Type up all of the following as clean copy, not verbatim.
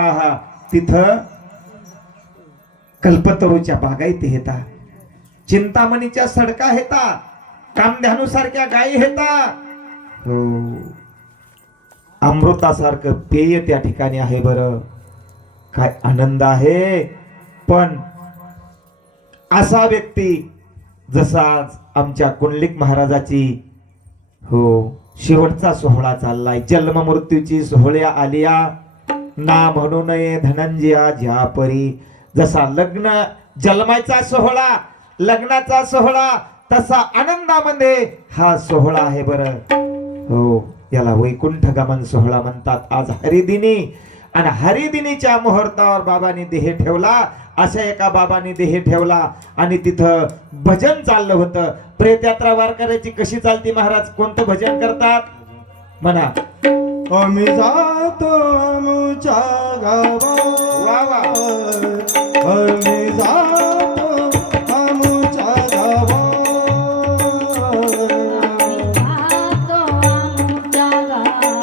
हा तिथं कल्पतरूच्या बागायती हेता, चिंतामणीच्या सडका हेता, कामधेनू सारख्या गायी हेता. हो, अमृतासारखं पेय त्या ठिकाणी आहे. बरं काय आनंद आहे. पण असा व्यक्ती जसा आज आमच्या कुंडलिक महाराजाची हो शेवटचा सोहळा चाललाय, जन्म मृत्यूची सोहळ्या आलिया ना म्हणू नये धनंजया ज्या परी. जसा लग्न जन्माचा सोहळा, लग्नाचा सोहळा, तसा आनंदामध्ये हा सोहळा आहे. बरं हो, याला वैकुंठ गमन सोहळा म्हणतात. आज हरिदिनी, आणि हरिदिनीच्या मुहूर्तावर बाबांनी देह ठेवला. अशा एका बाबांनी देह ठेवला आणि तिथं भजन चाललं होतं. प्रेत यात्रा वारकऱ्याची कशी चालती महाराज, कोणतं भजन करतात म्हणा. आम्ही जातो आमच्या गावा, वा वा, आम्ही जातो आमच्या गावा, आम्ही जातो आमच्या गावा,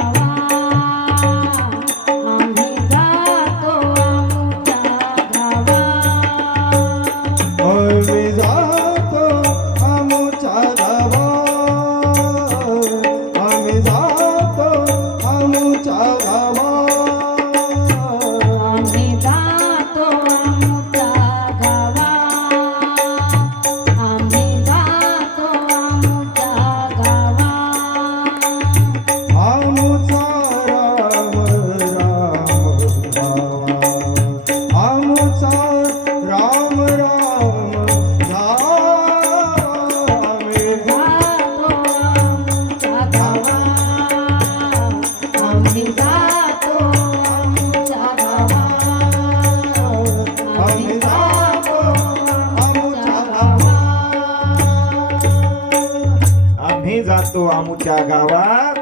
आम्ही जातो आमच्या गावा, आम्ही जातो आमच्या गावा, आम्ही जातो आमच्या गावा. आमचा राम राम गावा, आमचा राम राम गावा, आम्ही जातो आमच्या गावा, आम्ही जातो आमच्या गावा, आम्ही जातो आमच्या गावा. आम्ही जातो आमुच्या गावात,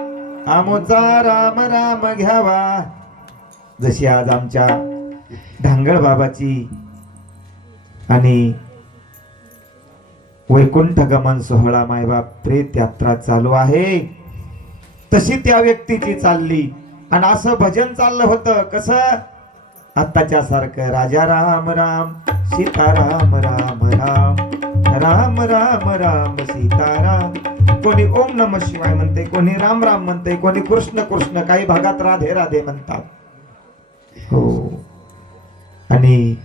आमुचा राम राम घ्यावा. जशी आज आमच्या धांगड बाबाची आणि वैकुंठ गमन सोहळा मायबाप प्रेत यात्रा चालू आहे, तशी त्या व्यक्तीची चालली. आणि असं भजन चाललं होतं कसं, आत्ताच्या सारखं राजा राम राम सीताराम राम राम, राम राम राम सीताराम. कोणी ओम नम शिवाय म्हणते, कोणी राम राम म्हणते, कोणी कृष्ण कृष्ण, काही भागात राधे राधे म्हणतात. हो, आणि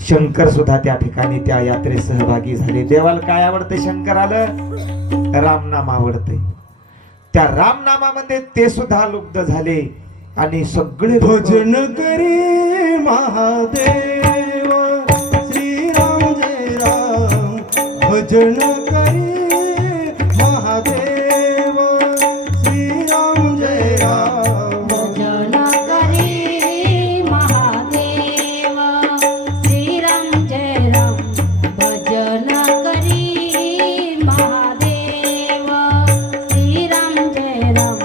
शंकर सुद्धा त्या ठिकाणी त्या यात्रेत सहभागी झाले. देवाला काय आवडते शंकराला? रामनाम आवडते. त्या रामनामामध्ये ते सुद्धा लुब्ध झाले आणि सगळे भजन करी महादेव श्रीराम जय राम, भजन करी महादेव श्रीराम जय राम, भजन करी महादेव श्रीराम जय राम, भजन करी महादेव श्रीराम जय राम.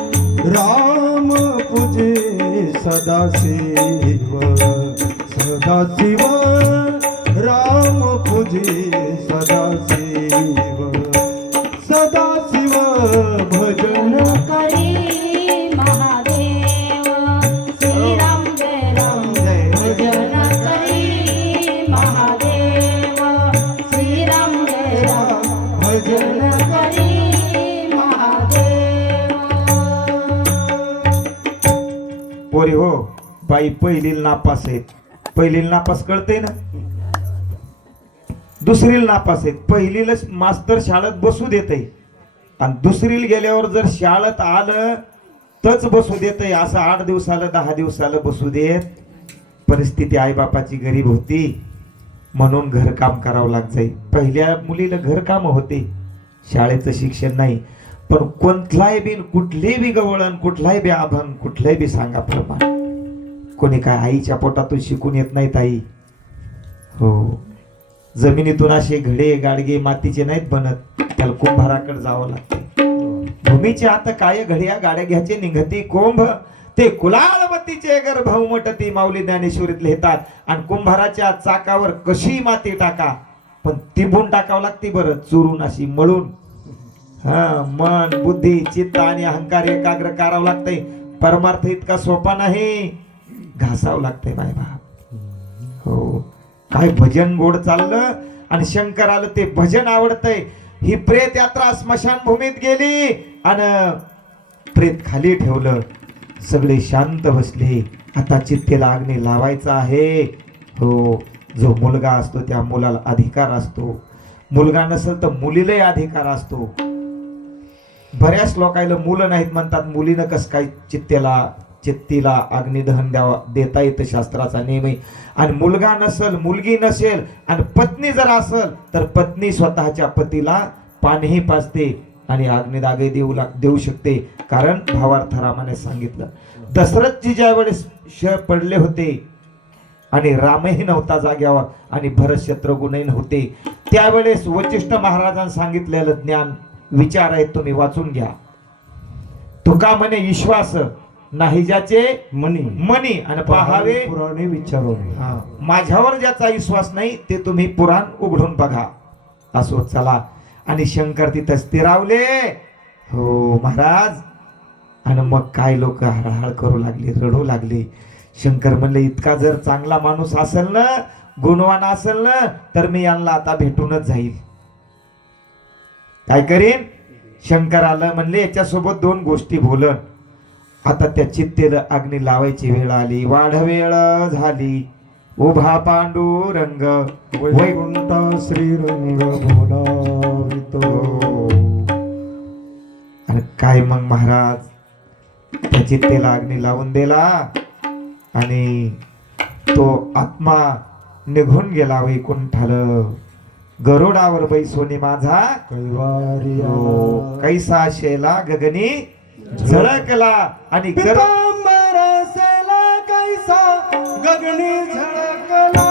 राम पूजे सदाशिव सदाशिव, राम पूजे सदाशिव सदाशिव, भजन करी महादेव श्रीराम जय राम, भजन करी महादेव श्रीराम जय राम, भजन करी महादेव. पोरी हो, बाई पहिलीला नापास आहेत. पहिलीला नापास कळते ना, दुसरीला नापास आहेत. पहिलीला मास्तर शाळेत बसू देते आणि दुसरीला गेल्यावर जर शाळेत आलं तच बसू देते. असं 8 दिवसाला 10 दिवसाला बसू देत. परिस्थिती आईबापाची गरीब होती म्हणून घरकाम करावं लाग जाई. पहिल्या मुलीला घरकाम होते, शाळेचं शिक्षण नाही. पण कोणताही बी कुठले बी गवळण, कुठलाही बी अभंग, कुठलाही बी सांगा प्रमाण, कोणी काय आईच्या पोटातून शिकून येत नाहीत आई. हो, जमिनीतून असे घडे गाडगे मातीचे नाहीत बनत, त्याला कुंभाराकडे जावं लागतं. भूमीचे आता काय घड्या गाड्या घ्यायचे निघती कोंभ, ते कुलाळवतीचे गर्भ उमटती, माऊली ज्ञानेश्वरीत लिहितात. आणि कुंभाराच्या चाकावर कशी माती टाका, पण तिंबून टाकावं लागते बरं, चुरून अशी मळून. मन बुद्धी चित्त आणि अहंकार एकाग्र करावं लागतंय. परमार्थ इतका सोपा नाही. घासावं लागतंय माय बाप. हो, काय भजन गोड चाललं आणि शंकर आलं, ते भजन आवडतंय. ही प्रेत यात्रा स्मशानभूमीत गेली आणि प्रेत खाली ठेवलं. सगळे शांत बसले. आता चित्तेला अग्नी लावायचा आहे. हो, जो मुलगा असतो त्या मुलाला अधिकार असतो, मुलगा नसेल तर मुलीलाही अधिकार असतो. बऱ्याच लोकांना मुलं नाहीत म्हणतात, मुलीनं कसं काय चित्तीला अग्निदहन देता येतं, शास्त्राचा नियम आहे. आणि मुलगा नसेल, मुलगी नसेल आणि पत्नी जर असेल तर पत्नी स्वतःच्या पतीला पाणीही पाजते आणि अग्निदागही देऊ शकते. कारण भावार्थरामाने सांगितलं. दशरथजी ज्या वेळेस पडले होते आणि रामही नव्हता जाग्यावर आणि भरत शत्रुघ्नही नव्हते, त्यावेळेस वसिष्ठ महाराजांनी सांगितलेलं ज्ञान विचार आहेत, तुम्ही वाचून घ्या. तुका म्हणे विश्वास नाही ज्याचे मनी आणि पाहावे पुराणे विचारावे. माझ्यावर ज्याचा विश्वास नाही ते तुम्ही पुराण उघडून बघा. असो चला. आणि शंकर तिथं स्थिरावले. हो महाराज. आणि मग काय लोक हळहळ करू लागले, रडू लागले. शंकर म्हणले, इतका जर चांगला माणूस असेल ना, गुणवान असेल ना, तर मी यांना आता भेटूनच जाईल. काय करीन? शंकर आलं, म्हणले याच्यासोबत 2 गोष्टी बोलन. आता त्या चित्तेला अग्नी लावायची वेळ आली. वाढवेळ झाली. उभा पांडुरंग वैकुंठ श्रीरंग बोलावितो. आणि काय मग महाराज त्या चित्तेला अग्नी लावून दिला आणि तो आत्मा निघून गेला वैकुंठाला. गरुडावर बैसोनी माझा कैवारी कैसा शेला गगनी झळकला. आणि पितांबरसेला कैसा गगनी झळकला.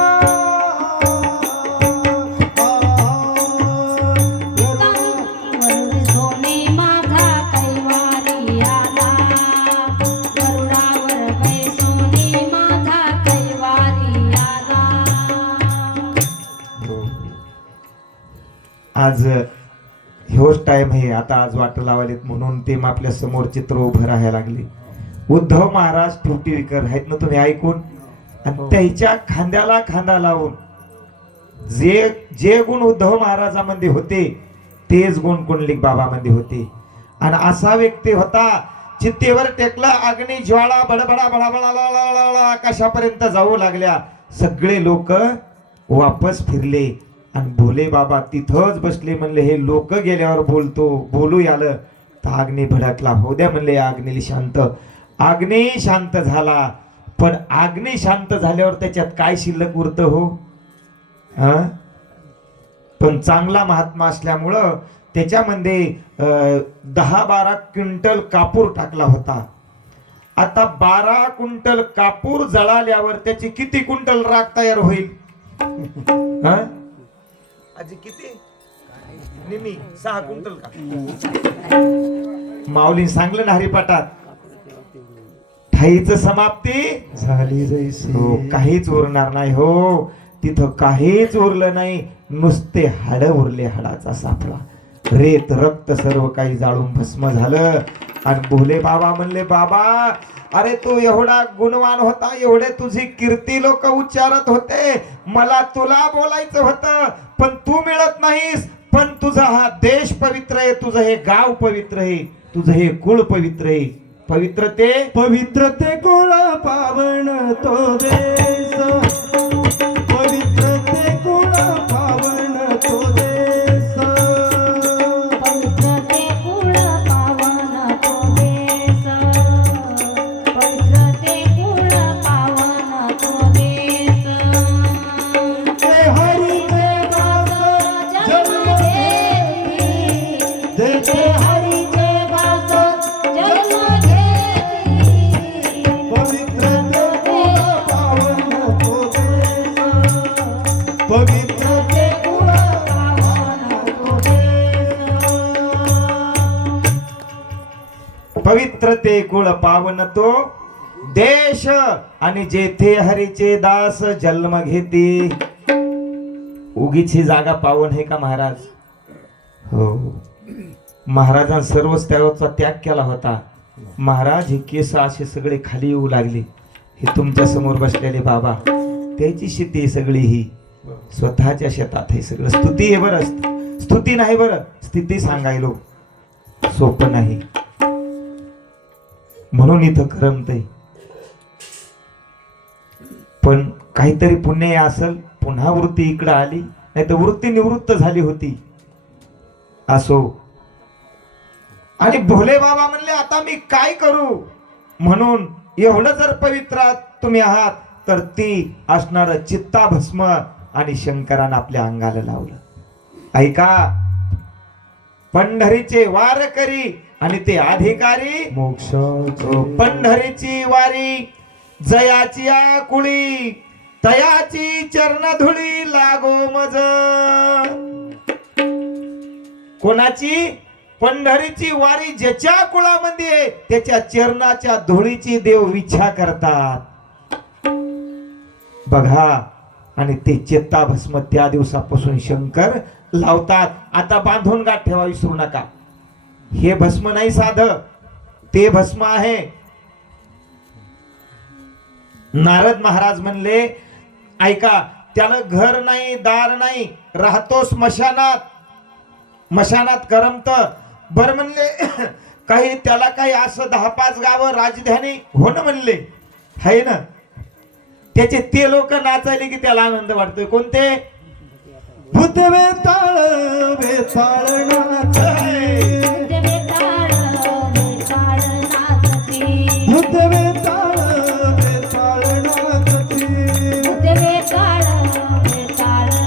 वरुड सोने माझा कैवारी आला. गरुडावर बैसोने माझा कैवारी आला. आज ह्योच टाइम आहे. आता आज वाट लावलेत म्हणून ते आपल्या समोर चित्र उभं राहायला लागले. उद्धव महाराज ठेवटीकर आहेत ना, तुम्ही ऐकून. आणि त्याच्या खांद्याला खांदा लावून जे गुण उद्धव महाराजांमध्ये होते तेच गुण कुंडलिक बाबामध्ये होते. आणि असा व्यक्ती होता, चित्तेवर टेकला अग्नी ज्वाळा बडबडा बडाबडा आकाशापर्यंत जाऊ लागल्या. सगळे लोक वापस फिरले आणि भोले बाबा तिथंच बसले. म्हणले हे लोक गेल्यावर बोलू आलं तर अग्नी भडकला. हो द्या म्हणले अग्नीला शांत. अग्नी शांत झाला. पण अग्नी शांत झाल्यावर त्याच्यात काय शिल्लक उरतं हो? पण चांगला महात्मा असल्यामुळं त्याच्यामध्ये 10-12 क्विंटल कापूर टाकला होता. आता 12 क्विंटल कापूर जळाल्यावर त्याची किती क्विंटल राख तयार होईल? आजी किती? निमी 6 क्विंटल का? माऊली सांगलं ना हरिपाठात, ठाईच समाप्ती झाली जैसी. हो, काहीच उरणार नाही. हो, तिथं काहीच उरलं नाही. नुसते हाड उरले, हाडाचा सापळा. रेत रक्त सर्व काही जाळून भस्म झालं. आणि भोले बाबा म्हणले, बाबा अरे तू एवढा गुणवान होता, एवढे तुझी कीर्ती लोक उच्चारत होते, मला तुला बोलायचं होतं पण तू मिळत नाहीस. पण तुझा हा देश पवित्र आहे, तुझं हे गाव पवित्र आहे, तुझं हे कुळ पवित्र आहे. पवित्र ते कुळ पावन तो देश. पवित्र ते कुळ पावन तो देश. पवित्र ते कुळ पावन तो देश. पवित्र ते कुळ पावन तो देश. ते हरीचे दास जन्म घेती. ते हरीचे दास जन्म घेती. पवित्र ते कुळ पावन तो देश. पवित्र ते कुळ पावन तो देश. पवित्र ते कुळ पावन तो देश. आणि जेथे हरीचे दास जन्म घेती. उगीची जागा पावन आहे का महाराज? हो, महाराजांनी सर्वच त्याचा त्याग केला होता. महाराज हे केस असे सगळे खाली येऊ लागले. हे तुमच्या समोर बसलेले बाबा, त्याची शेती आहे सगळी ही, स्वतःच्या शेतात हे सगळं. स्तुती आहे बरं, स्तुती नाही बरं, स्थिती सांगायलो सोपं नाही. म्हणून इथं करमतंय. पण काहीतरी पुण्य असल, पुन्हा वृत्ती इकडं आली, नाही तर वृत्ती निवृत्त झाली होती. असो. आणि भोले बाबा म्हणले आता मी काय करू, म्हणून एवढं जर पवित्र तुम्ही आहात तर ती असणार चित्ताभस्म आणि शंकरानं आपल्या अंगाला लावलं. ऐका, पंढरीचे वार करी आणि ते अधिकारी मोक्षाचे पंढरीची वारी जयाची आकुळी, तयाची चरणधुळी लागो मज. कोणाची? पंढरीची वारी ज्याच्या कुळामध्ये आहे त्याच्या चरणाच्या धुळीची देव विच्छा करतात. बघा, आणि ते चित्ताभस्म त्या दिवसापासून शंकर लावतात. आता बांधून गाठ ठेवा, विसरू नका. हे भस्म नाही साध, ते भस्म आहे. नारद महाराज म्हणले, ऐका, त्याला घर नाही, दार नाही, राहतो स्मशानात. मशानात करमत. बर म्हणले, काही त्याला काही असं 10-5 गावं राजधानी होणं म्हणले, आहे ना. त्याचे ते लोक नाचायले की त्याला आनंद वाटतोय. कोणते? भूत वेताळ वेताळ नाचते, भूत वेताळ वेताळ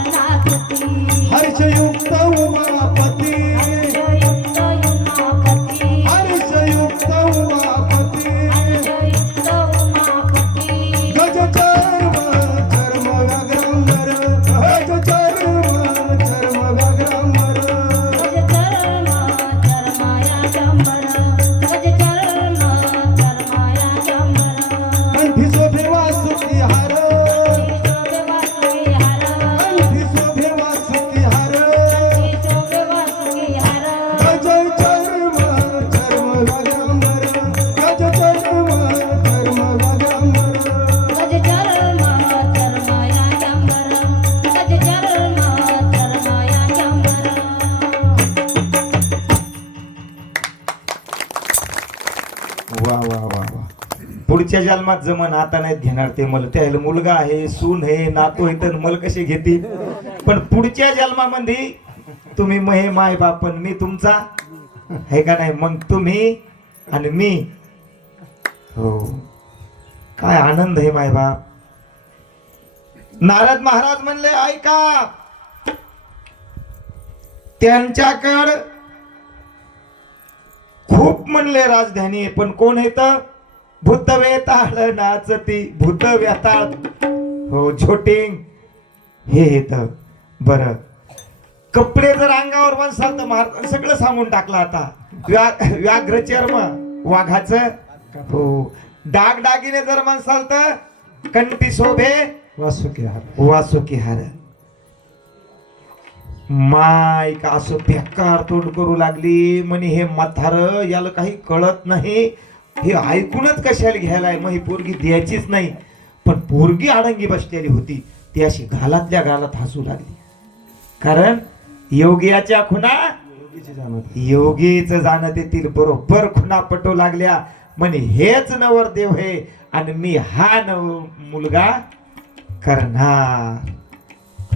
नाचते, हर्षयुक्त उमापती, हर्षयुक्त उमापती, गज चर्म चर्म व्याघ्रांबर, गज चर्म चर्म व्याघ्रांबर, कंठी शोभे वासुकी हार, कंठी शोभे वासुकी हार, गज चर्म चर्म व्याघ्रांबर, गज चर्म चर्म व्याघ्रांबर, वा वा वा वा. पुढच्या जन्मात जमन, आता नाहीत घेणार ते मला. त्याला मुलगा आहे, सून आहे, नातू आहे, तर मला कसे घेतील. पण पुढच्या जन्मामध्ये तुम्ही महे माय बाप, पण मी तुमचा आहे का नाही. मग तुम्ही आणि मी, हो, काय आनंद आहे माय बाप. नारद महाराज म्हणले, ऐका, त्यांच्याकडं खूप म्हणले राजधानी आहे, पण कोण येत? भूत वेताळ नाचती, भूत वेताळ, हो, झोटिंग हे येत. बर, कपडे जर अंगावर बनसाल तर महाराज सगळं सांगून टाकलं. आता व्याघ्र चर्म वाघाचं, हो, दागिने जर म्हणसाल तर कंठी शोभे वासुकी हार, वासुकी हार. माय का असं बेकार तोंड करू लागली म्हणे, हे म्हातार याला काही कळत नाही, हे ऐकूनच कशाला घ्यायलाय, मग ही पोरगी द्यायचीच नाही. पण पोरगी आडंगी बसलेली होती, ती अशी गालातल्या गालात हसू लागली. कारण योगियाच्या खुणा योगीच जाणत येतील, बरोबर खुणा पटू लागल्या. म्हणे हेच नवरदेव आहे आणि मी हा मुलगा करणार.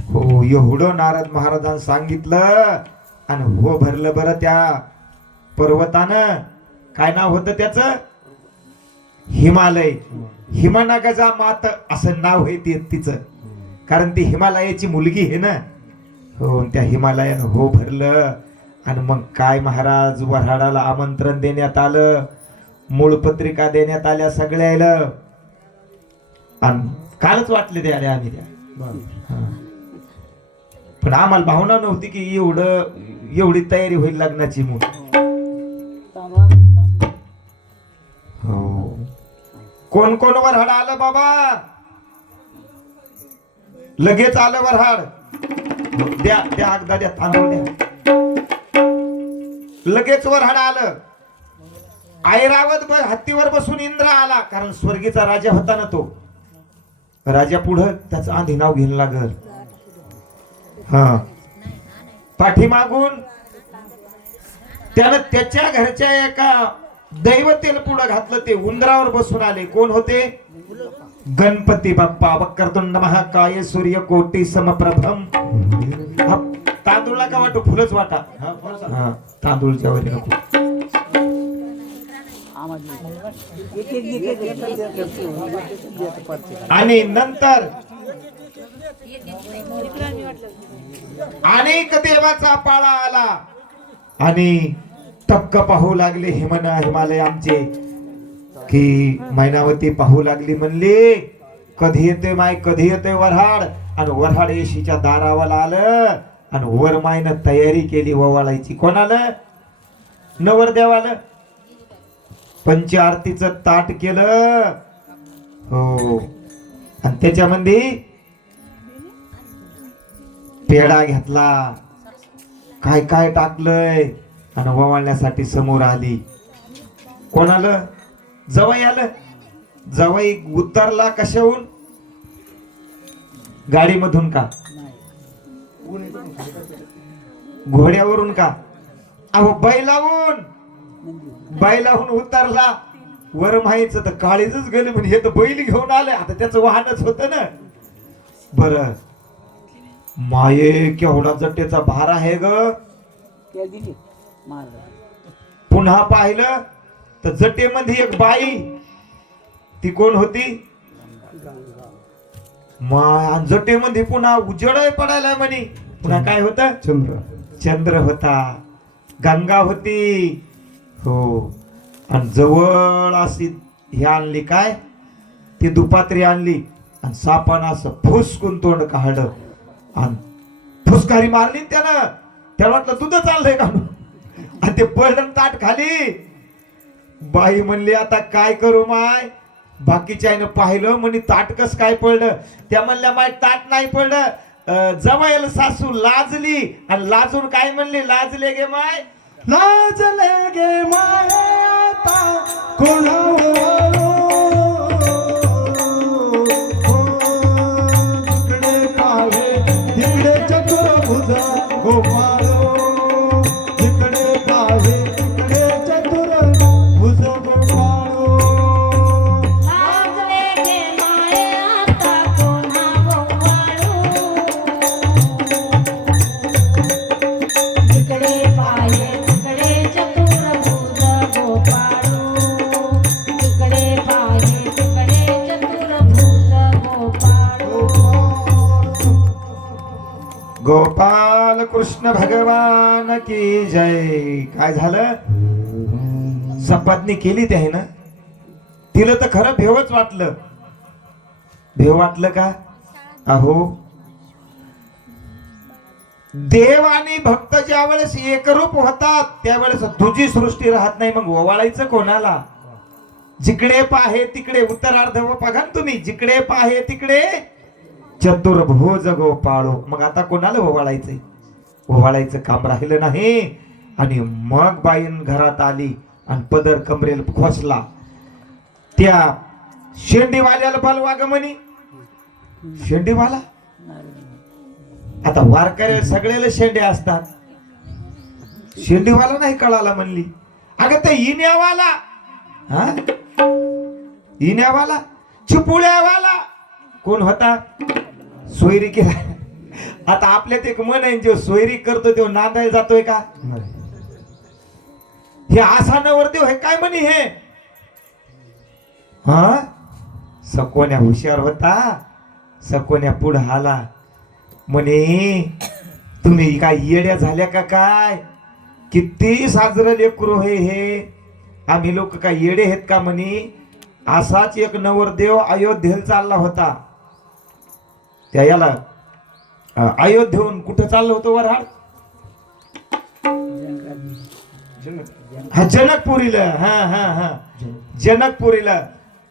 हो, एवढं नारद महाराजांनी सांगितलं आणि हो भरलं. बरं, त्या पर्वतानं काय नाव होतं त्याचं? हिमालय. हिमानगजा मात असं नाव आहे तिचं, कारण ती हिमालयाची मुलगी आहे ना. हो, त्या हिमालयानं हो भरलं. आणि मग काय महाराज, वऱ्हाडाला आमंत्रण देण्यात आलं, मूळ पत्रिका देण्यात आल्या सगळ्याला. आणि कालच वाटले ते आले आम्ही त्या. पण आम्हाला भावना नव्हती की एवढी तयारी होईल लग्नाची. मग हो, कोण कोण वऱ्हाड आलं बाबा? लगेच आलं वऱ्हाड. द्या द्या अगदा द्या, थांबून द्या. लगेच वऱ्हाड आलं. ऐरावत हत्तीवर बसून इंद्र आला, कारण स्वर्गीचा राजा होता ना तो राजा. पुढं त्याचं आधी नाव घ्यायला लागल. हा, पाठीमागून त्यानं त्याच्या घरच्या एका दैवतेला पुढं घातलं. ते उंदरावर बसून आले. कोण होते? गणपती बाप्पा. वक्रतुंड महाकाय सूर्य कोटी समप्रभम. हा, तांदूळला का वाटू? फुलच वाटा. हा, तांदूळच्या वर नको. आणि नंतर अनेक देवाचा पाळा आला आणि टक्क पाहू लागले हिमालय आमचे, की मैनावती पाहू लागली. म्हणली कधी येते माय, कधी येते वऱ्हाड. आणि वऱ्हाड येशीच्या दारावर आलं आणि वर मायनं तयारी केली ओवाळायची. कोणाला? नवरदेवाला. पंच आरतीचं ताट केलं. हो, आणि त्याच्यामध्ये पेढा घेतला, काय काय टाकलंय आणि ओवाळण्यासाठी समोर आली. कोणाला? जवाई आलं. जवाई उतरला कशाहून? गाडीमधून का? घोड्यावरून का? अहो बैलावून. बैलाहून उतरला. वर माहीचं तर काळीजच गेले म्हणजे हे तर बैल घेऊन आले. आता त्याचं वाहनच होतं ना. बर माये केवढा जटेचा भार आहे ग. पुन्हा पाहिलं तर जटेमध्ये एक बाई. ती कोण होती? जटेमध्ये पुन्हा उजड पडायला म्हणे. पुन्हा काय होत? चंद्र. चंद्र होता. गंगा होती. हो, आणि जवळ अशी हे आणली, काय ती दुपात्री आणली. आणि सापानं असं फुसकून तोंड काढलं आणि फुसकारी मारली त्यानं. त्याला वाटलं तुझं चाललंय का? आणि ते पडलं ताट खाली. बाई म्हणली आता काय करू माय? बाकीच्या पाहिलं म्हणे ताट कस काय पडलं? त्या म्हणल्या माय ताट नाही पडलं. जवळ सासू लाजली आणि लाजून काय म्हणली? लाजले गे माय, लाजले गे माय आता कोणावर. तिकडे पाहे तिकडे चतुर्भुज गोपाळ. तिकडे पाहे तिकडे चतुर्भुज गोपाळ. लाजले गे माये आता कोणा गोवाळू. तिकडे पाये तिकडे चतुर्भुज गोपाळू. तिकडे पाये तिकडे चतुर्भुज गोपाळू. गोपाल कृष्ण भगवान की जय. काय झालं? संपादनी केली ते आहे ना. तिला तर खरं भेवच वाटलं. भेव वाटलं का? अहो, देव आणि भक्त ज्या वेळेस एकरूप होतात त्यावेळेस तुझी सृष्टी राहत नाही. मग ओवाळायचं कोणाला? जिकडे पाहे तिकडे. उत्तरार्ध बघा ना तुम्ही. जिकडे पाहे तिकडे चतुर्भुज गोपाळो. मग आता कोणाला ओवाळायचंय? ओवाळायचं काम राहिलं नाही. आणि मग बाईन घरात आली आणि पदर कमरेल खोसला. त्या शेंडीवाल्याला बोलवा ग म्हणी. शेंडीवाला? आता वारकरी सगळ्याला शेंडे असतात. शेंडीवाला नाही कळाला म्हणली. अगं ते इन्यावाला. हा, इन्यावाला, चिपुळ्यावाला. कोण होता? सोयरी केला. आता आपल्यात एक मन आहे, जो सोयरी करतो तो नांदायला जातोय का? हे असा नवरदेव हे काय म्हणे हे? हा, सकोन्या हुशार होता. सकोन्या पुढे आला म्हणे तुम्ही काय येड्या झाल्या का काय? किती साजरं लेकरू हे. आम्ही लोक काय येडे आहेत का म्हणे? असाच एक नवरदेव अयोध्येला चालला होता. त्या याला अयोध्येहून कुठे चाललं होतं? वऱ्हाड. हा, जनकपुरीला. हा हा हा, जनकपुरीला.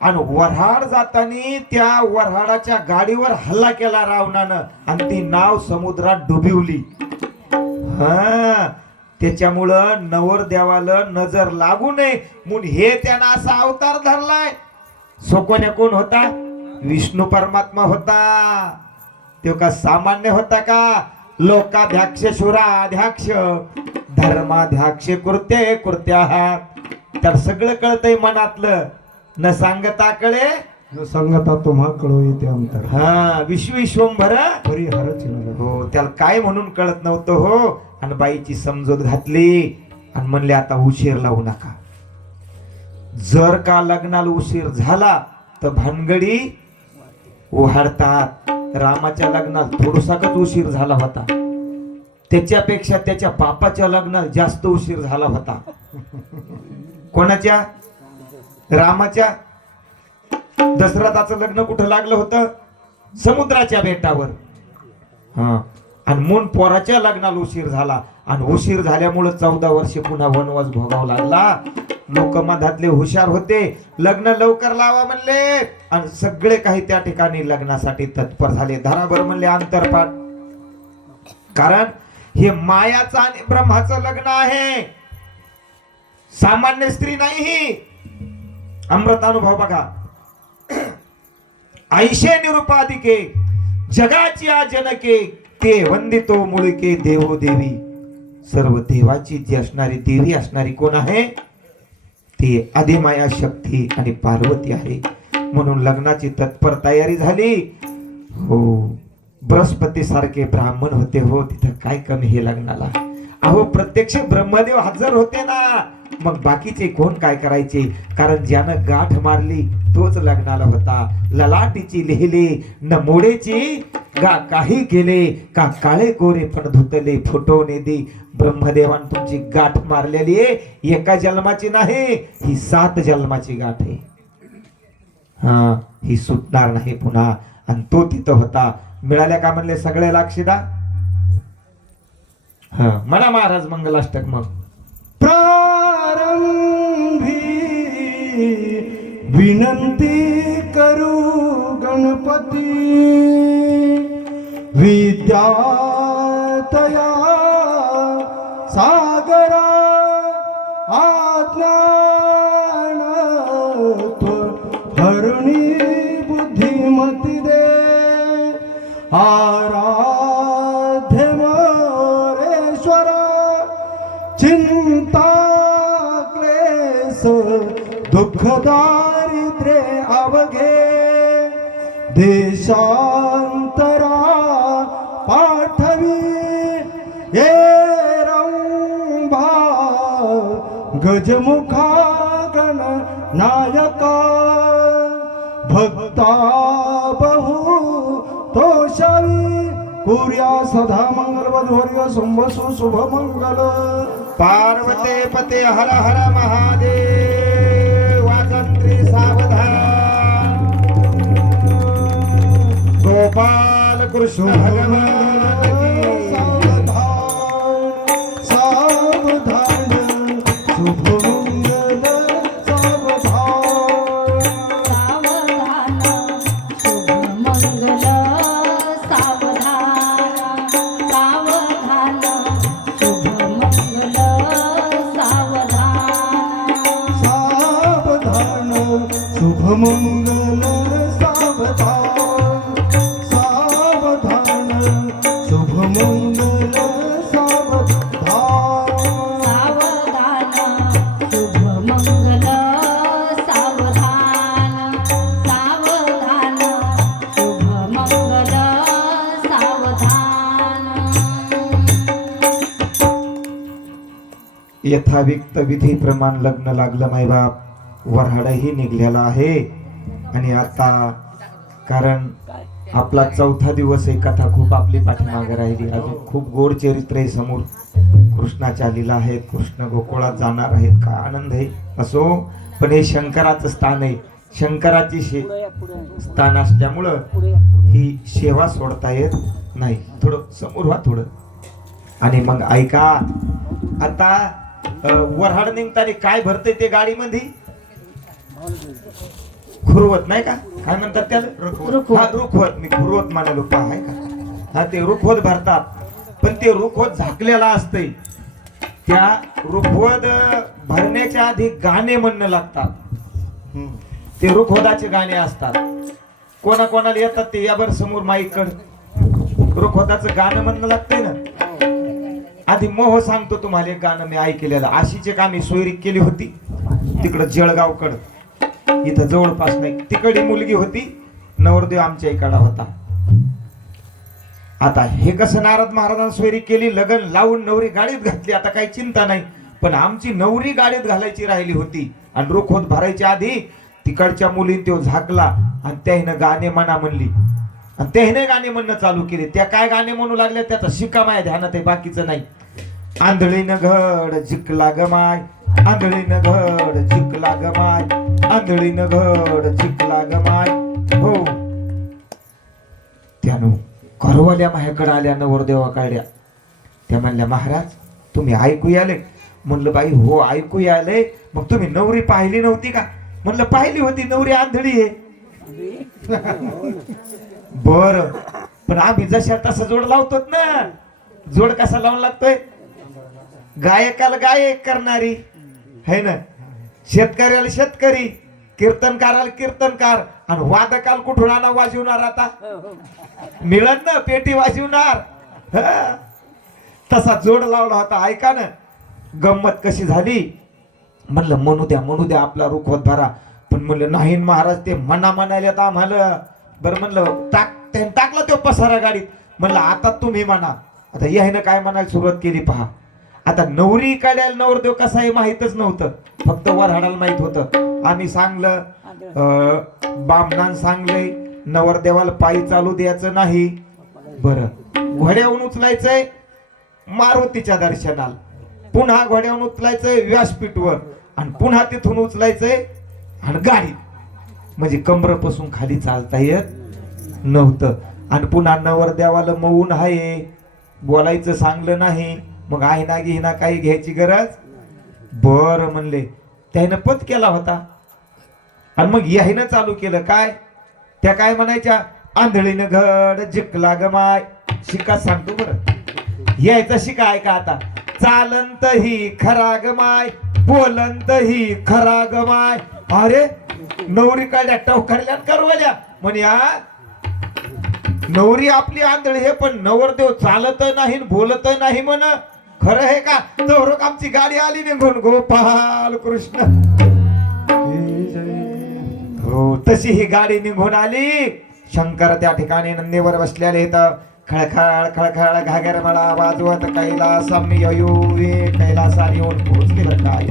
आणि वऱ्हाड जाताना त्या वऱ्हाडाच्या गाडीवर हल्ला केला रावणानं आणि ती नाव समुद्रात डुबिवली. हा, त्याच्यामुळं नवरदेवाला नजर लागू नये म्हणून हे त्यानं असा अवतार धरलाय. सोकोन्या कोण होता? विष्णू परमात्मा होता. तो का सामान्य होता का? लोकाध्यक्ष शुराध्यक्ष धर्माध्यक्ष कृत्य कृत्या. तर सगळं कळतंय मनातलं, न सांगता कळे न सांगता तुम्हा कळो येते अंतर. हा विश्वेश्वंभर परिहार चिन्ह. हो. त्याला काय म्हणून कळत नव्हतं हो. आणि बाईची समजूत घातली आणि म्हणले आता उशीर लावू नका. जर का लग्नाला उशीर झाला तर भानगडी ओहाडतात. रामाच्या लग्नाला थोडसाच उशीर झाला होता, त्याच्यापेक्षा त्याच्या बापाच्या लग्नाला जास्त उशीर झाला होता. कोणाच्या? रामाच्या. दशरथाचं लग्न कुठं लागलं होतं? समुद्राच्या बेटावर. हा. आणि मून पोराच्या लग्नाला उशीर झाला आणि उशीर झाल्यामुळे 14 वर्षे पुन्हा वनवास भोगावा लागला. लोक मधातले हुशार होते, लग्न लवकर लावा म्हणले आणि सगळे काही त्या ठिकाणी लग्नासाठी तत्पर झाले. धराभर म्हणले अंतरपाठ. कारण हे मायाचं आणि ब्रह्माचं लग्न आहे, सामान्य स्त्री नाही. अमृत अनुभव बघा. ऐशे निरुपाधिके जगाची जनके ते वंदितो मुळके देवो देवी. सर्व देवाची जी असणारी देवी असणारी कोण आहे? ती आदिमाया शक्ती आणि पार्वती आहे. म्हणून लग्नाची तत्पर तयारी झाली. हो. बृहस्पती सारखे ब्राह्मण होते हो, तिथं काय कमी हे लग्नाला. अहो प्रत्यक्ष ब्रह्मदेव हजर होते ना, मग बाकीचे कोण काय करायचे? कारण ज्यानं गाठ मारली तोच लग्नाला होता. ललाटीची लिहिली न मोडेची गा काही केले का काळे गोरे पण धुतले फुटवणे दे. ब्रह्मदेवान तुमची गाठ मारलेली आहे, एका जन्माची नाही, ही 7 जन्माची गाठ आहे. हा, ही सुटणार नाही पुन्हा. आणि तो तिथं होता. मिळाल्या का म्हणले सगळे लाक्षिदा. हा म्हणा महाराज मंगलाष्टक. मग प्रारंभी विनंती करू गणपती विद्यातया सागरा आज्ञान हरुणी बुद्धिमती दे आराध्य मोरेश्वर चिंता क्लेश दुःख दारिद्र्य अवघे देशांतरा पाठवी ये रंभा गजमुखा गण नायका भक्ता बहु तोषावी कुर्या सदा मंगल वधूर्य शुंभसु शुभ मंगल. पार्वते पते हर हर महादेव. वाजंत्री सावधान. गोपाल कृष्ण भगवान की. सावधान सावधान शुभ मंगल सावधान. सावधान शुभ मंगल सावधान. सावधान शुभ मंगल सावधान. सावधान शुभ मंगल सावधान. सावधान शुभ मंगल सावधान. सावधान शुभ मंगल सावधान. सावधान शुभ मंगल सावधान. यथाविक्त विधीप्रमाण लग्न लागलं मायबाप. वऱ्हाडही निघलेला आहे. आणि आता कारण आपला 4था दिवस आहे, कथा खूप आपली पाठीमागे राहिली. अजून खूप गोड चरित्र आहे समोर. कृष्णाच्या लीला आहेत, कृष्ण गोकुळात जाणार आहेत, काय आनंद आहे. असो, पण हे शंकराचं स्थान आहे. शंकराची स्थान असल्यामुळं ही सेवा सोडता येत नाही. थोडं समोर व्हा थोडं. आणि मग ऐका, आता वऱ्हाड निघताना काय भरते ते गाडीमध्ये? खुरवत नाही का? काय म्हणतात त्याला? रुखवत. हा, रुखवत. मी खुरवत म्हणालो का आहे का? हा, ते रुखवत भरतात. पण ते रुखवत झाकलेला असतंय. त्या रुखवत भरण्याच्या आधी गाणे म्हणणं लागतात. ते रुखवताचे गाणे असतात. कोणाकोणाला येतात ते यावर समोर माईकड रुखवताचं गाणं म्हणणं लागतंय ना. आधी मोह सांगतो तुम्हाला एक गाणं मी ऐकलेलं. आशीचे कामी सोयरी केली होती तिकडं जळगावकडं, इथं जवळपास नाही. तिकडे मुलगी होती, नवरदेव आमच्या इकडा होता. आता हे कसं नारद महाराजांना सोयरी केली, लग्न लावून नवरी गाडीत घातली, आता काही चिंता नाही. पण आमची नवरी गाडीत घालायची राहिली होती आणि रुखवत भरायच्या आधी तिकडच्या मुलीने तो झाकला आणि त्याने गाणे म्हणा म्हणली आणि त्याने गाणे म्हणणं चालू केले. त्या काय गाणे म्हणू लागल्या त्याचा शिक्का माय ध्यानात आहे, बाकीचं नाही. आंधळीनं घड जिंकला गमाय, आंधळीनं घड जिंकला गमाय, आंधळीनं घड जिंकला गमाय. हो, त्यानं घरवाल्या माझ्याकडे आल्या, नवरदेवा काढल्या. त्या म्हणल्या महाराज तुम्ही ऐकू आले? म्हणलं बाई हो ऐकू आलंय. मग तुम्ही नवरी पाहिली नव्हती का? म्हणलं पाहिली होती, नवरी आंधळी आहे. बर, पण आम्ही जशा तसा जोड लावतो ना. जोड कसा लावून लागतोय? गायकाला गायक करणारी है ना, शेतकऱ्याला शेतकरी, कीर्तनकाराला कीर्तनकार आणि वादकाला कुठून आणा वाजवणार? आता मिळत ना पेटी वाजवणार. तसा जोड लावला होता. ऐका ना गंमत कशी झाली. म्हणलं म्हणू द्या आपला रुखवत भरा. पण म्हणलं नाही महाराज ते मना म्हणाले तर आम्हाला. बरं म्हणलं टाकला तो पसारा गाडीत. म्हणलं आता तुम्ही म्हणा. आता यायनं काय म्हणायला सुरुवात केली पहा. आता नवरी काढायला नवरदेव कसा आहे माहितच नव्हतं, फक्त वऱ्हाडाला माहित होतं. आम्ही सांगलं, बामणान सांगलंय नवरदेवाला पायी चालू द्यायचं नाही. बरं घोड्यावरून उचलायचंय मारुतीच्या दर्शनाला, पुन्हा घोड्यावरून उचलायचंय व्यासपीठवर आणि पुन्हा तिथून उचलायचंय आणि गाडीत. म्हणजे कमरपासून खाली चालता येत नव्हतं. आणि पुन्हा नवरदेवाला मऊन आहे, बोलायचं सांगलं नाही. मग आहे ना घेईना काही घ्यायची गरज. बरं म्हणले, त्यानं पद केला होता. आणि मग याहीनं चालू केलं काय, त्या काय म्हणायच्या, आंधळीनं घड जिंकला गमाय. शिका सांगतो बरं, यायचा शिका ऐका आता. चालंत ही खरा गमाय, बोलंत ही खरा गमाय. अरे नवरी काढल्या टवकारल्या करवल्या म्हणे नवरी आपली आंधळी हे, पण नवरदेव चालत नाही बोलत नाही म्हण. खरं आहे का? तर आमची गाडी आली निघून. गोपाल कृष्ण. हो तशी ही गाडी निघून आली. शंकर त्या ठिकाणी नंदीवर बसलेले इथं खळखळ खळखळ घागर मला वाजवत कैलासम येऊवे. कैलासाला येऊन पोहोचले बरं काय.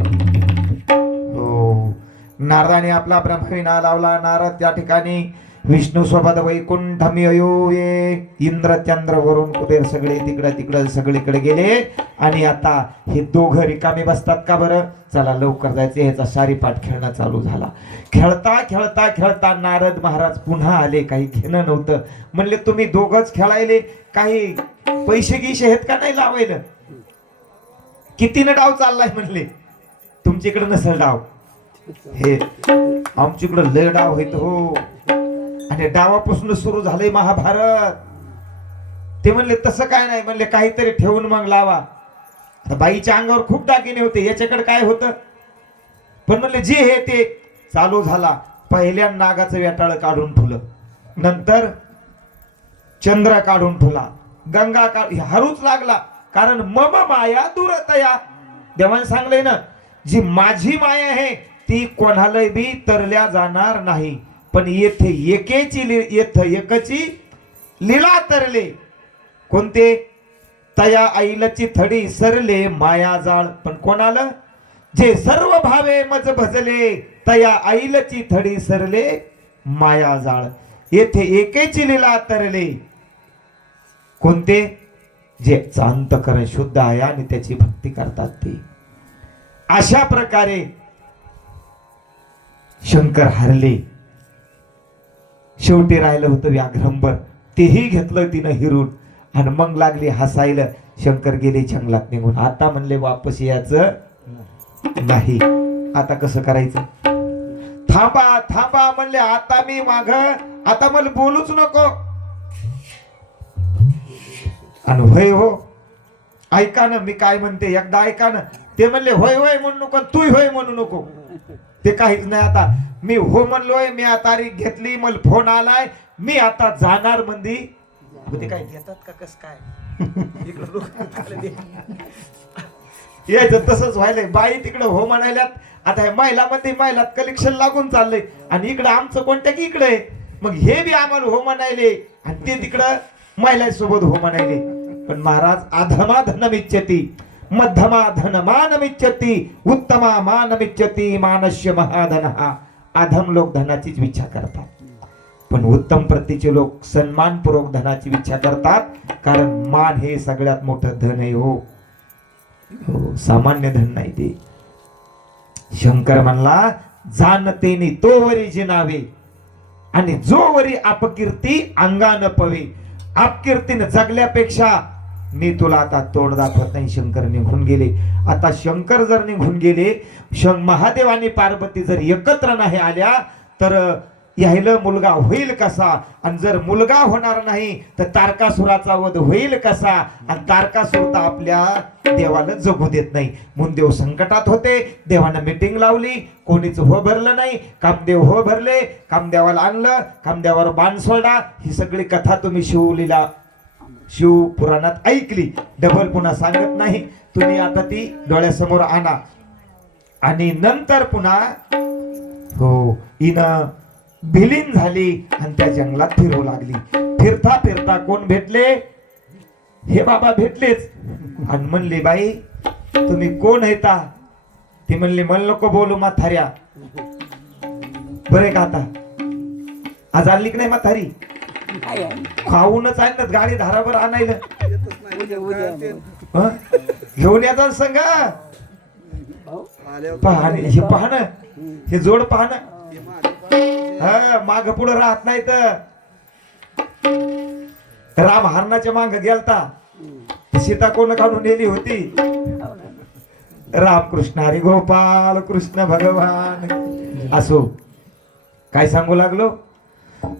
हो नारदाने आपला ब्रह्मविना लावला. नारद त्या ठिकाणी विष्णू सोबत वैकुंठम येऊवे. इंद्र चंद्र वरून कुबेर सगळे तिकडं सगळीकडे गेले. आणि आता हे दोघं रिकामे बसतात का बरं? चला लवकर जायचं. ह्याचा सारीपाठ खेळणं चालू झाला. खेळता खेळता खेळता नारद महाराज पुन्हा आले. काही घेणं नव्हतं. म्हणले तुम्ही दोघच खेळायले, काही पैसे गिशे आहेत का नाही लावायला? कितीनं डाव चाललाय म्हणले. तुमच्याकडे नसेल डाव, हे आमच्याकडे लय डाव होत हो. आणि डावापासून सुरू झालंय महाभारत. ते म्हणले तसं काय नाही. म्हणले काहीतरी ठेवून मग लावा. आता बाईच्या अंगावर खूप दागिने होते, याच्याकडे काय होतं? पण म्हणले जे हे ते. चालू झाला. पहिल्या नागाचं वेटाळ काढून ठेवलं, नंतर चंद्र काढून ठेवला, गंगा हरूच लागला. कारण मम माया दूरतया. देवाने सांगलंय ना, जी माझी माया आहे ती कोणाला बी तरल्या जाणार नाही. पण येथे एकची लीला तरले. कोणते? तया आईलची थडी सरले माया जाळ. पण कोणाला? जे सर्व भावे मज भजले तया आईलची थडी सरले माया जाळ. येथे एकेची लीला तरले. कोणते? जे अंतःकरण शुद्ध आहे आणि त्याची भक्ती करतात ते. अशा प्रकारे शंकर हरले. शेवटी राहिलं होतं व्याघ्रंबर. तेही घेतलं तिनं हिरून आणि मग लागली हसायला. शंकर गेले जंगलात निघून. आता म्हणले वापस यायचं नाही. आता कसं करायचं? थांबा थांबा म्हणले. आता मी माग, आता मला बोलूच नको. आणि होय हो, ऐका ना मी काय म्हणते, एकदा ऐका ना. ते म्हणले होय होय म्हणू नको, तू होय म्हणू नको. ते काहीच नाही. आता मी हो म्हणलोय, मी आता तारीख घेतली, मला फोन आलाय, मी आता जाणार मंदी. ते काय घेतात का कस काय इकडं लोक यायचं तसंच व्हायलंय. बाई तिकडे हो म्हणायल्यात, आता हे महिलामध्ये महिलात कलेक्शन लागून चाललंय आणि इकडं आमचं कोणत्या की इकडे आहे. मग हे बी आम्हाला हो म्हणायले आणि ते तिकडं महिलांसोबत हो म्हणायले. पण महाराज अधमा धनमिच्छती मध्यमा धनमानमिच्छती उत्तमा मानमिच्छती मानस्य महाधन. अधम लोक धनाचीच इच्छा करतात, पण उत्तम प्रतीचे लोक सन्मानपूर्वक धनाची इच्छा करतात, कारण मान हे सगळ्यात मोठं धन आहे. हो, सामान्य धन नाही ते. शंकर म्हणला जाणतेनी तो वरी जिनावे आणि जो वरी अपकीर्ती अंगान पवे. अपकीर्तीने जगल्यापेक्षा मी तुला आता तोंड दाखवत नाही. शंकर निघून गेले. आता शंकर जर निघून गेले, महादेव आणि पार्वती जर एकत्र नाही आल्या तर यायला मुलगा होईल कसा, आणि जर मुलगा होणार नाही तर तारकासुराचा वध होईल कसा, आणि तारकासुर तर आपल्या देवाला जगू देत नाही. म्हणून देव संकटात होते. देवानं मीटिंग लावली, कोणीच हो भरलं नाही. कामदेव हो भरले, कामदेवाला आणलं, कामदेवावर बाण सोडा. ही सगळी कथा तुम्ही शिवपुराणात ऐकली. डबल पुन्हा सांगत नाही. तुम्ही आता ती डोळ्यासमोर आणा. आणि नंतर पुन्हा हो इनं विलीन झाली आणि त्या जंगलात फिरू लागली. फिरता फिरता कोण भेटले? हे बाबा भेटलेच. आणि म्हणले बाई तुम्ही कोण येता? ते म्हणले मला नको बोलू म्हाताऱ्या. बरे का आता आज आणली की नाही म्हातारी? खाऊनच आणत गाडी धारावर आणायला घेऊन याचा संग. पाहणे हे पाहणं, हे जोड पाहणं. माग पुढे राहत नाही. तर राम हरणाच्या माग गेलता, सीता कोण काढून नेली होती? रामकृष्ण हरी गोपाल कृष्ण भगवान. असो काय सांगू लागलो,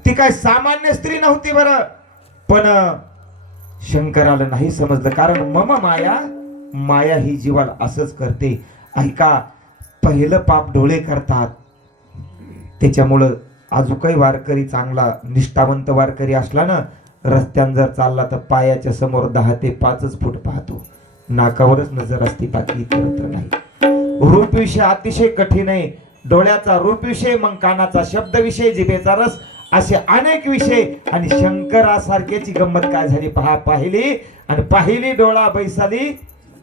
ती काय सामान्य स्त्री नव्हती बरं. पण शंकराला नाही समजलं, कारण मम माया, माया ही जीवाला असंच करते. ऐका, पहिलं पाप डोळे करतात. त्याच्यामुळं अजूनही वारकरी चांगला निष्ठावंत वारकरी असला ना, रस्त्यानं जर चालला तर पायाच्या समोर 10 ते 5 फूट पाहतो. नाकावरच नजर असते, बाकी इतरत्र नाही. रूप विषय अतिशय कठीण आहे. डोळ्याचा रूप विषय, मग कानाचा शब्द विषय, जिभेचा रस, असे अनेक विषय. आणि शंकरासारख्याची गंमत काय झाली पहा. पाहिली डोळा बैसाली.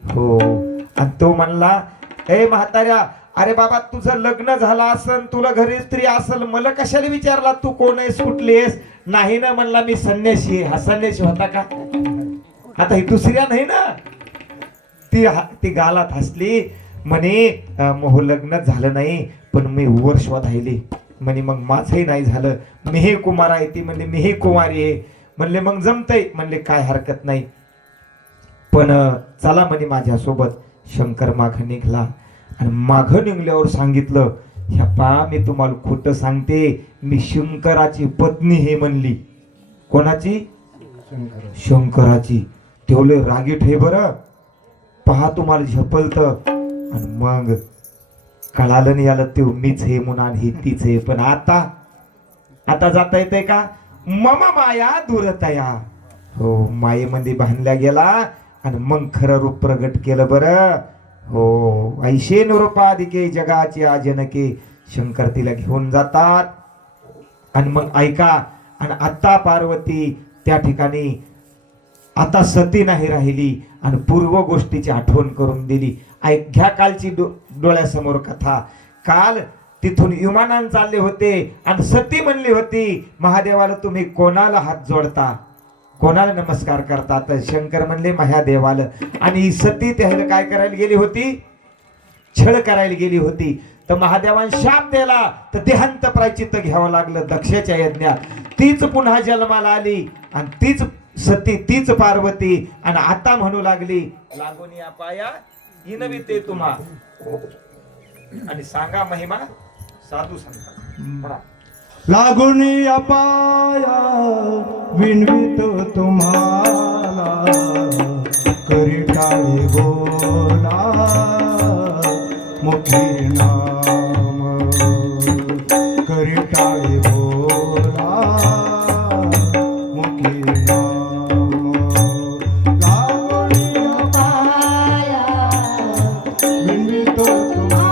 हो, आणि तो म्हणला ए म्हाताऱ्या, अरे बाबा तुझं लग्न झालं असन, तुला घरी स्त्री असल, मला कशाला विचारला तू कोण आहेस, कुठली आहेस? नाही ना म्हणला मी संन्यासी. हा संन्यासी होता का? आता ही दुसऱ्या नाही ना. ती गालात हसली. म्हणे मोह लग्न झालं नाही, पण मी वर शोधायले. म्हणे मग माझंही नाही झालं, मीही कुमार आहे. ती म्हणले मीही कुमारी आहे. म्हणले मग जमतय. म्हणले काय हरकत नाही, पण चला म्हणे माझ्यासोबत. शंकर माघ निघाला आणि माघ निघल्यावर सांगितलं, ह्या पा मी तुम्हाला खोटं सांगते, मी शंकराची पत्नी हे म्हणली. कोणाची? शंकराची. तेवढे रागीट हे बरं. पहा तुम्हाला झपलत. आणि मग कळालं नाही याला ते मीच हे म्हणून आणि ही तीच आहे. पण आता जाता येतंय का? मम माया दूरतया. हो, मायेमध्ये बांधल्या गेला आणि मग खरं रूप प्रगट केलं बरं. हो, ऐशे नृपादिके जगाची आजनके. शंकर तिला घेऊन जातात. आणि मग ऐका, आणि आता पार्वती त्या ठिकाणी आता सती नाही राहिली आणि पूर्व गोष्टीची आठवण करून दिली. घ्या कालची डोळ्यासमोर कथा. काल तिथून विमानान चालले होते आणि सती म्हणली होती महादेवाला तुम्ही कोणाला हात जोडता, कोणाला नमस्कार करता? तर शंकर म्हणले महादेवाला. आणि सती त्याला काय करायला गेली होती? छळ करायला गेली होती. तर महादेवाने शाप दिला, तर देहांत प्रायचित्त घ्यावं लागलं दक्षाच्या यज्ञात. तीच पुन्हा जन्माला आली आणि तीच सती, तीच पार्वती. आणि आता म्हणू लागली लागून या पाया इनविते तुम्हा. आणि सांगा महिमा साधू सांगतात. लागून या पाया विनवितो तुम्हाला, करी टाळ मुखी नाम करी टाळी बोला मुखी नाम लागोनी पाया बिनवितो तुम्हा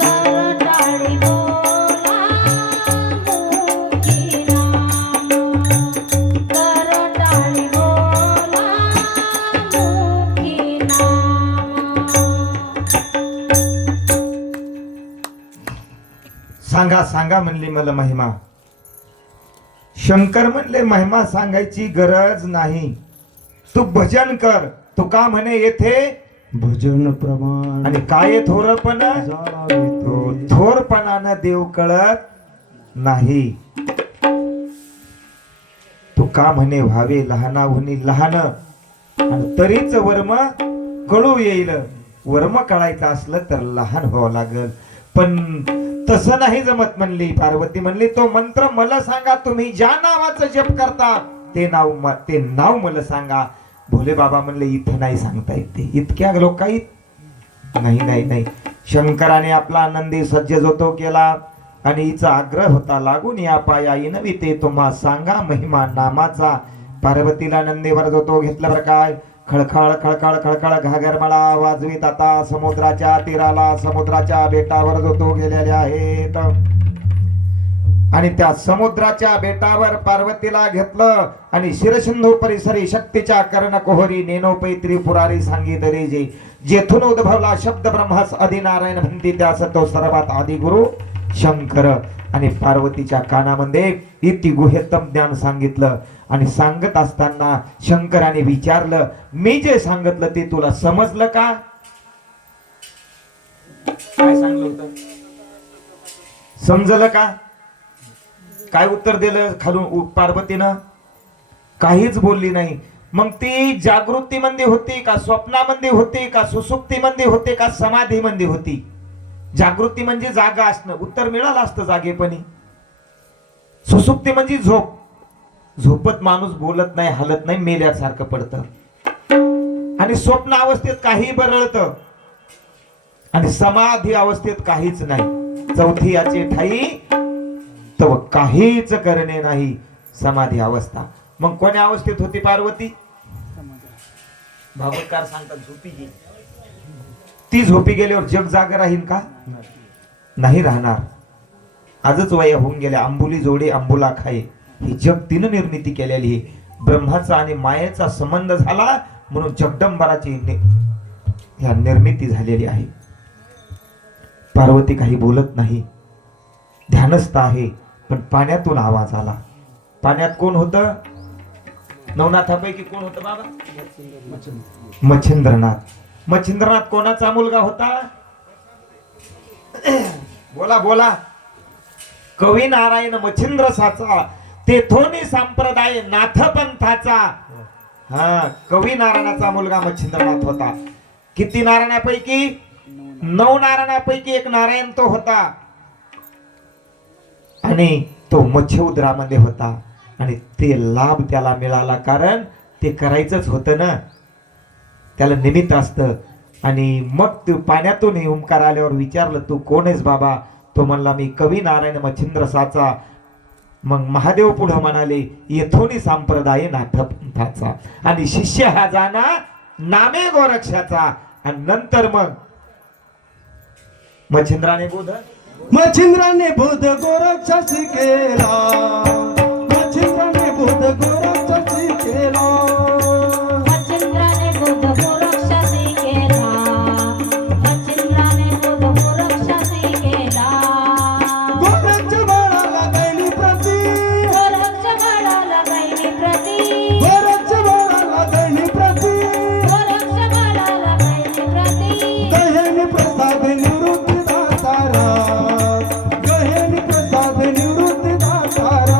करटाळी बोला मुखी नाम करटाळी बोला मुखी नाम सांगा सांगा म्हणली मला महिमा. शंकर म्हणले महिमा सांगायची गरज नाही, तू भजन कर. तू का म्हणे येथे भजन प्रमाण आणि काय थोरपण जाळावितो थोरपणानं देव कळत नाही. तू का म्हणे व्हावे लहानाहुनी लहान आणि तरीच वर्म कळू येईल. वर्म कळायचं असलं तर लहान व्हावं लागल, पण तसं नाही जमत म्हणली पार्वती. म्हणली तो मंत्र मला सांगा, तुम्ही ज्या नावाचं जप करता ते नाव मला सांगा. भोले बाबा म्हणले इथं नाही सांगता येत ते, इतक्या लोकाईत नाही नाही नाही. शंकराने आपला आनंदी सज्ज जोतो केला आणि हिचा आग्रह होता लागून या पाया इनविते तुम्हा सांगा महिमा नामाचा. पार्वतीला नंदीवर जोतो घेतला बरं काय. खळखळ खळखळ खळखळ घागरमळा वाजवीत आता समुद्राच्या तीराला समुद्राच्या बेटावर जोतो गेलेले आहेत. आणि त्या समुद्राच्या बेटावर पार्वतीला घेतलं आणि शिरसिंधू परिसरी शक्तीच्या कर्णकोहरी नेनोपै त्रिपुरारी सांगितले जे जेथून उद्भवला शब्द ब्रह्मास आदिनारायण म्हणती त्यास तो सर्वात आदी गुरु शंकर. आणि पार्वतीच्या कानामध्ये इति गुह्यतम ज्ञान सांगितलं. आणि सांगत असताना शंकराने विचारलं मी जे सांगितलं ते तुला समजलं का. काय सांगलं होतं समजलं का. काय उत्तर दिलं खालून पार्वतीनं. काहीच बोलली नाही. मग ती जागृतीमध्ये होती का स्वप्नामध्ये होती का सुसुप्तीमध्ये होती का समाधीमध्ये होती. जागृती म्हणजे जागा असणं, उत्तर मिळालं असतं जागेपणी. सुसुप्ती म्हणजे झोप, झोपत माणूस बोलत नाही हलत नाही मेल्यासारखं पडतं. आणि स्वप्न अवस्थेत काही बरळत आणि समाधी अवस्थेत काहीच नाही. चौथी याची ठाई तव काहीच करणे नाही समाधी अवस्था. मग कोण्या अवस्थेत होती पार्वती. भागवतकार सांगतात झोपी गेली. ती झोपी गेल्यावर जग जाग राहील का. नाही राहणार. आजच वया होऊन गेल्या. अंबुली जोडे अंबुला खाये ही जग तिनं निर्मिती केलेली आहे. ब्रह्माचा आणि मायेचा संबंध झाला म्हणून जगदंबराची ह्या निर्मिती झालेली आहे. पार्वती काही बोलत नाही, ध्यानस्थ आहे. पण पाण्यातून आवाज आला. पाण्यात कोण होतं. नवनाथापैकी कोण होतं बाबा. मच्छिंद्रनाथ. मच्छिंद्रनाथ कोणाचा मुलगा होता. बोला बोला. कवी नारायण मच्छिंद्रसाचा तेथोनी संप्रदाय नाथपंथाचा. हा कवी नारायणाचा मुलगा मच्छिंद्रनाथ होता. किती नारायणापैकी 9 नारायणापैकी एक नारायण तो होता. आणि तो मत्स्य उदरामध्ये होता. आणि ते लाभ त्याला मिळाला कारण ते करायचंच होतं ना, त्याला निमित्त असतं. आणि मग तू पाण्यातून ओंकार आल्यावर विचारलं तू कोण आहेस बाबा. तो म्हणला मी कवी नारायण मच्छिंद्रसाचा. मग महादेव पुढे म्हणाले येथोनी संप्रदाय नाथपंथाचा. आणि शिष्य हा जाना नामे गोरक्षाचा. आणि नंतर मग मच्छिंद्राने बोध गोरक्षासी केला. मच्छिंद्राने बोध गोरक्षासी केला. मच्छिंद्राने बुध गोरक्षासी केला. मच्छिंद्राने बुध गोरक्षासी केला. गोरक्ष बाळाला दैनी प्रती. गोरक्ष बाळाला दैनी प्रती. गोरक्ष बाळाला दैनी प्रती. गोरक्ष बाळाला दैनी प्रती. गहेनी प्रसाद निवृत्ती दातारा. गहेनी प्रसाद निवृत्ती दातारा.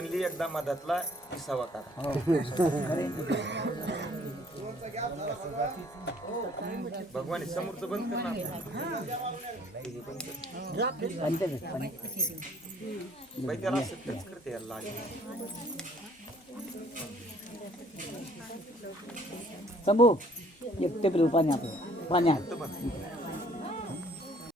म्हणली एकदा मधातला विसावा करा. भगवान समोरचं बंद कर ना. हे बंद कर. बाई त्याला असं टच करते याला लागेल. शंभू एक टेबल पाणी आपलं पाणी आहे फक्त बंद.